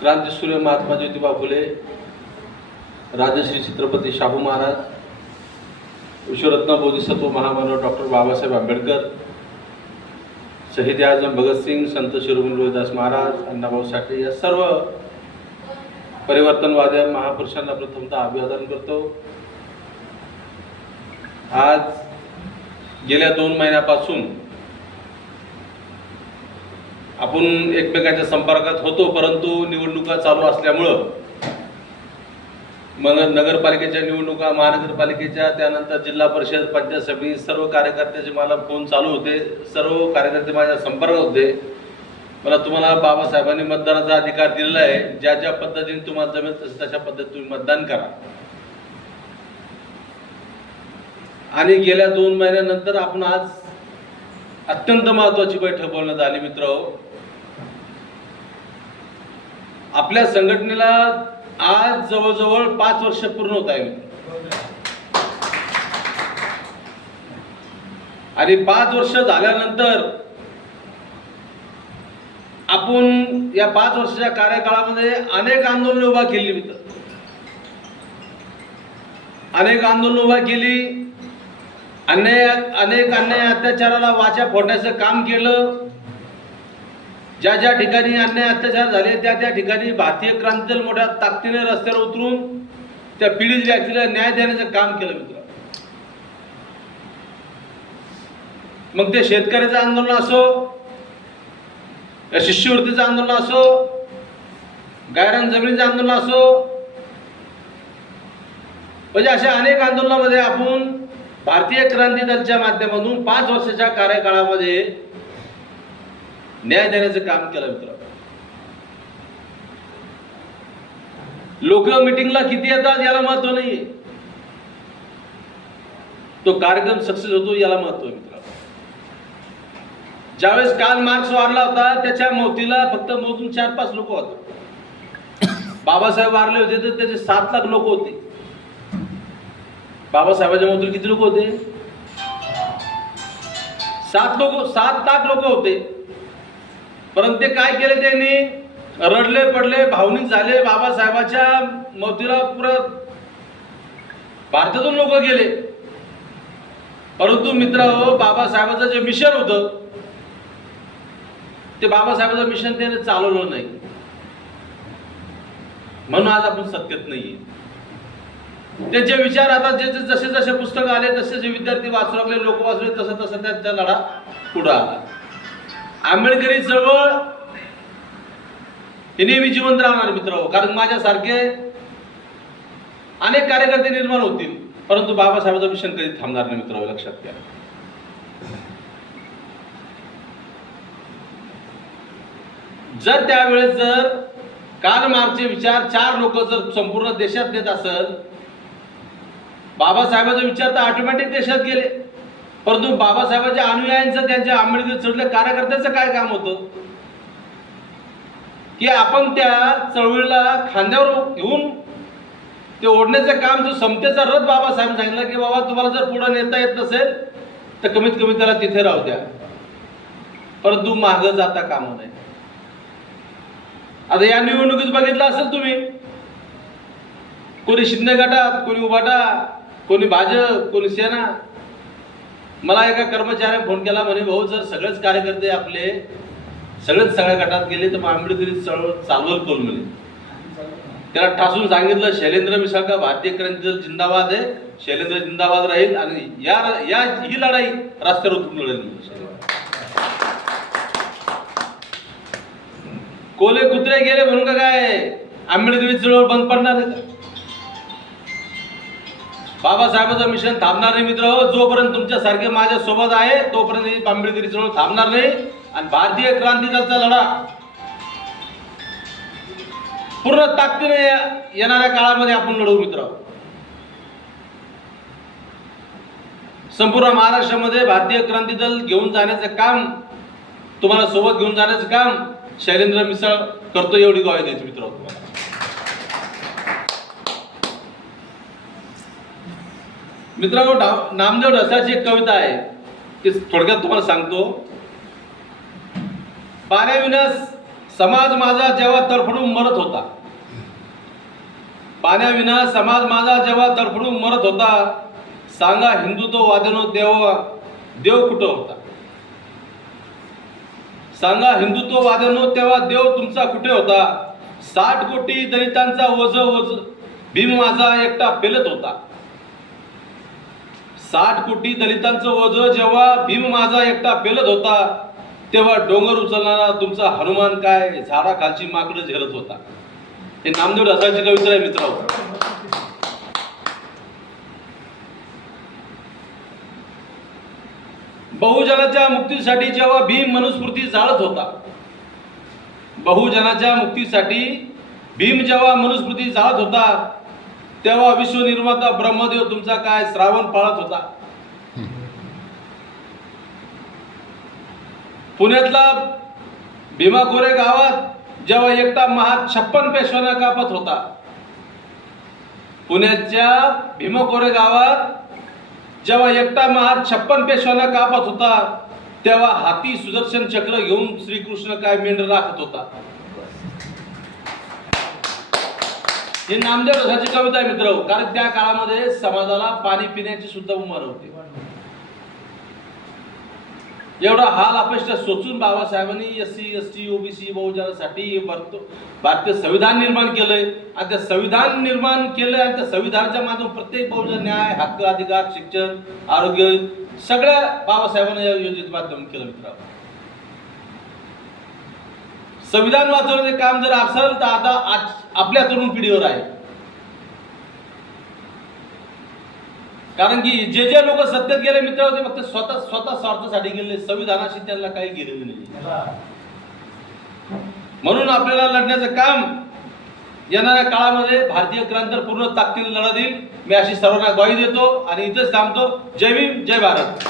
क्रांतीसूर्य महात्मा ज्योतिबा फुले, राजश्री छत्रपती शाहू महाराज, विश्वरत्न बोधिसत्व महामानव डॉक्टर बाबासाहेब आंबेडकर, शहीद आजम भगतसिंग, संत शिरोमणी रोहिदास महाराज, अण्णाभाऊ साठे या सर्व परिवर्तनवादी महापुरुषांना प्रथमतः अभिवादन करतो। आज गेल्या 2 महिन्यापासून आपण एकमेकांच्या संपर्कात होतो, परंतु निवडणुका चालू असल्यामुळं नगरपालिकेच्या निवडणुका, महानगरपालिकेच्या, त्यानंतर जिल्हा परिषद, पंचायत समिती सर्व कार्यकर्त्याचे मला फोन चालू होते, सर्व कार्यकर्ते माझ्या संपर्कात होते। मला तुम्हाला बाबासाहेबांनी मतदानाचा अधिकार दिलेला आहे, ज्या ज्या पद्धतीने तुम्हाला जमेल तशा पद्धतीने तुम्ही मतदान करा। आणि गेल्या 2 महिन्यानंतर आपण आज अत्यंत महत्त्वाची बैठक बोलण्यात आली। मित्रहो, आपल्या संघटनेला आज जवळजवळ 5 वर्ष पूर्ण होत आहे आणि 5 वर्ष झाल्यानंतर आपण या 5 वर्षाच्या कार्यकाळामध्ये अनेक आंदोलन उभा केली मित्र, अनेक आंदोलन उभा केली, अनेक अन्याय अत्याचाराला वाचा फोडण्याचं काम केलं। ज्या ज्या ठिकाणी अन्याय अत्याचार झाले त्या ठिकाणी भारतीय क्रांती दल मोठ्या ताकदीने रस्त्यावर उतरून त्या पीडित व्यक्तीला न्याय देण्याचं काम केलं मित्र। मग ते शेतकऱ्याचं आंदोलन असो, शिष्यवृत्तीचं आंदोलन असो, गायरान जमिनीचं आंदोलन असो, म्हणजे अशा अनेक आंदोलनामध्ये आपण भारतीय क्रांती दलच्या माध्यमातून 5 वर्षाच्या कार्यकाळामध्ये न्याय देण्याचं काम केलं मित्र। लोक मीटिंगला किती येतात याला महत्व नाहीये, तो कार्यक्रम सक्सेस होतो याला महत्व आहे मित्र। ज्यावेळेस काल मार्क्स वारला होता त्याच्या मौतीला फक्त मोजून 4-5 लोक होते। बाबासाहेब वारले होते तर त्याचे 7 लाख लोक होते। बाबासाहेबांच्या मौतीला किती लोक होते? 7 लाख लोक होते। परंतु ते काय केले, त्यांनी रडले, पडले, भावनिक झाले। बाबासाहेबाच्या मौतीला पुरा भारतातून लोक गेले, परंतु मित्रांनो बाबासाहेबांचं जे मिशन होतं ते बाबासाहेबांचं मिशन त्याने चालवलं नाही, म्हणून आज आपण सत्तेत नाहीये। त्यांचे विचार आता जसे जसे पुस्तक आले तसे जे विद्यार्थी वाचू लागले, लोक वाचले, तसं तसं त्यांचा लढा पुढे आला। आंबेडकरी चळवळ हे नेहमी जिवंत राहणार मित्रांनो, कारण माझ्यासारखे अनेक कार्यकर्ते निर्माण होतील, परंतु बाबासाहेबांचं मिशन कधी थांबणार नाही मित्रांनो, लक्षात घ्या। जर त्यावेळेस जर कार्ल मार्क्सचे विचार 4 लोक जर संपूर्ण देशात देत असेल, बाबासाहेबांचे विचार तर ऑटोमॅटिक देशात गेले, परंतु बाबासाहेबांच्या अनुयायांचं, त्यांच्या आंबेडकर चळवळीतल्या कार्यकर्त्यांचं काय काम होतं की आपण त्या चळवळीला खांद्यावर घेऊन ते ओढण्याचं काम, जो समतेचा रथ बाबासाहेब सांगितलं की बाबा तुम्हाला जर पुढे नेता येत नसेल तर कमीत कमी त्याला तिथे राहू द्या, परंतु मागं जाता कामा नये। आता या निवडणुकीत बघितलं असेल तुम्ही, कोणी शिंदे गटात, कोणी उभाटा, कोणी भाजप, कोणी सेना। मला एका कर्मचाऱ्याने फोन केला, म्हणे भाऊ जर सगळेच कार्यकर्ते आपले सगळ्या गटात गेले तर मग आंबेडकरी चळवळ चालवल कोण म्हणे। त्याला ठासून सांगितलं, शैलेंद्र मिसाळकर भारतीय क्रांती दल जिंदाबाद आहे, शैलेंद्र जिंदाबाद राहील आणि ही लढाई रस्त्यावर उतरून लढली। कोले कुत्रे गेले म्हणून का काय आंबेडकरी चळवळ बंद पडणार आहे? बाबासाहेबांचं मिशन थांबणार नाही मित्रांनो। जोपर्यंत तुमच्या सारखे माझ्या सोबत आहे तोपर्यंत आंबेडकरी चळवळ थांबणार नाही आणि भारतीय क्रांती दलचा लढा पूर्ण ताकदीने येणाऱ्या काळामध्ये आपण लढवू मित्रांनो। संपूर्ण महाराष्ट्रामध्ये भारतीय क्रांती दल घेऊन जाण्याचं काम, तुम्हाला सोबत घेऊन जाण्याचं काम शैलेंद्र मिसाळ करतो, एवढी ग्वाही देतो मित्रांनो तुम्हाला। मित्रांनो, नामदेव ढसाची एक कविता आहे, ती थोडक्यात तुम्हाला सांगतो। पाण्याविना समाज माझा जेव्हा तडफडून मरत होता, पाण्याविना समाज माझा जेव्हा तडफडून मरत होता, सांगा हिंदुत्ववाद्यानो देव कुठं होता? सांगा हिंदुत्ववाद्यानो तेव्हा देव तुमचा कुठे होता? 60 कोटी दलितांचा ओझ भीम माझा एकटा पेलत होता. 60 कोटी दलितांचं ओझ जेव्हा भीम माझा एकटा पेलत होता, तेव्हा डोंगर उचलणारा तुमचा हनुमान काय झाडाखालची माकडं झेलत होता. हे नामदेव ढसाळची कविता आहे मित्रांनो. बहुजनाच्या मुक्तीसाठी जेव्हा भीम मनुस्मृती जाळत होता, बहुजनाच्या मुक्तीसाठी भीम जेव्हा मनुस्मृती जाळत होता, तेव्हा विश्वनिर्माता ब्रह्मदेव तुमचा काय श्रावण पाळत होता. पुण्यातला भीमाखोरे गावात जेव्हा एकटा महार 56 पेशव्यांना कापत होता, पुण्याच्या भीमाखोरे गावात जेव्हा एकटा महार 56 पेशव्यांना कापत होता, तेव्हा हाती सुदर्शन चक्र घेऊन श्रीकृष्ण काय मेंढ राखत होता. हे नामदेव ढसाळची कविता आहे मित्र. कारण त्या काळामध्ये समाजाला पाणी पिण्याची सुद्धा उमर होती. एवढा हाल अपेक्षा सोचून बाबासाहेबांनी SC ST OBC बहुजनासाठी भारतीय संविधान निर्माण केलंय. आणि त्या संविधान निर्माण केलंय आणि त्या संविधानाच्या माध्यमातून प्रत्येक बहुजन न्याय, हक्क, अधिकार, शिक्षण, आरोग्य सगळ्या बाबासाहेबांनी या योजनेचं माध्यम केलं मित्र. संविधान वाचवण्याचे काम जर असेल तर आता आपल्या तरुण पिढीवर आहे. कारण की जे लोक सत्तेत गेले मित्र होते फक्त स्वतः स्वार्थासाठी गेले, संविधानाशी त्यांना काही गेलेलं नाही. म्हणून आपल्याला लढण्याचं काम येणाऱ्या काळामध्ये भारतीय क्रांती पूर्ण ताकदीने लढा देईल, मी अशी सर्वांना ग्वाही देतो आणि इथेच थांबतो. जय भीम, जय भारत.